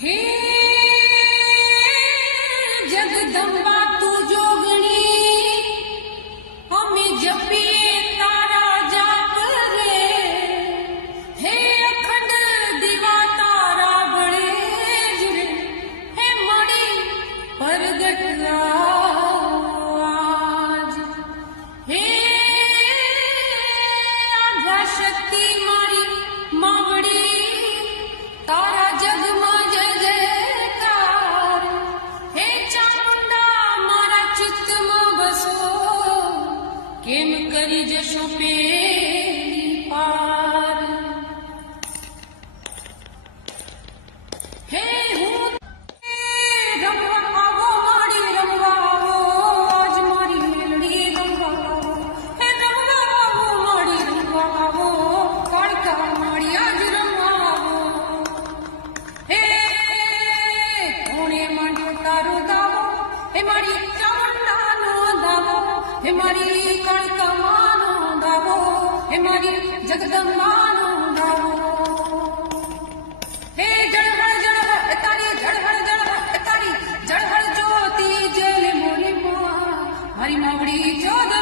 हे जगदंबा तू जोगणी અમે જપીએ તારા જાપ રે હે અખંડ દીવા તારા બળે જ રે હે મળી પરગટ આજ હે આધા શક્તિ મારી માવડી તારા જગમાં જય જયકાર હે ચામુંડા મારા ચિત્તમાં બસો કેમ કરી જશો પેલી પાર હે હું રમવા આવો માડી રમવા આવો આજ મારી મેલડી રમવા આવો હે રમવા આવો માડી રમવા આવો કાળકા માડી આજ રમવા આવો હે કોણે માંડ્યો તારો દાવો હે મારી ચામુંડાનો દાવો હે મારી કાળકામાનો દાવો હે મારી જગદંબાનો દાવો હે જળહળ જળહળ તારી જળહળ જળહળ તારી જળહળ જ્યોતિ જલે મોલી મારી માવડી ચોદ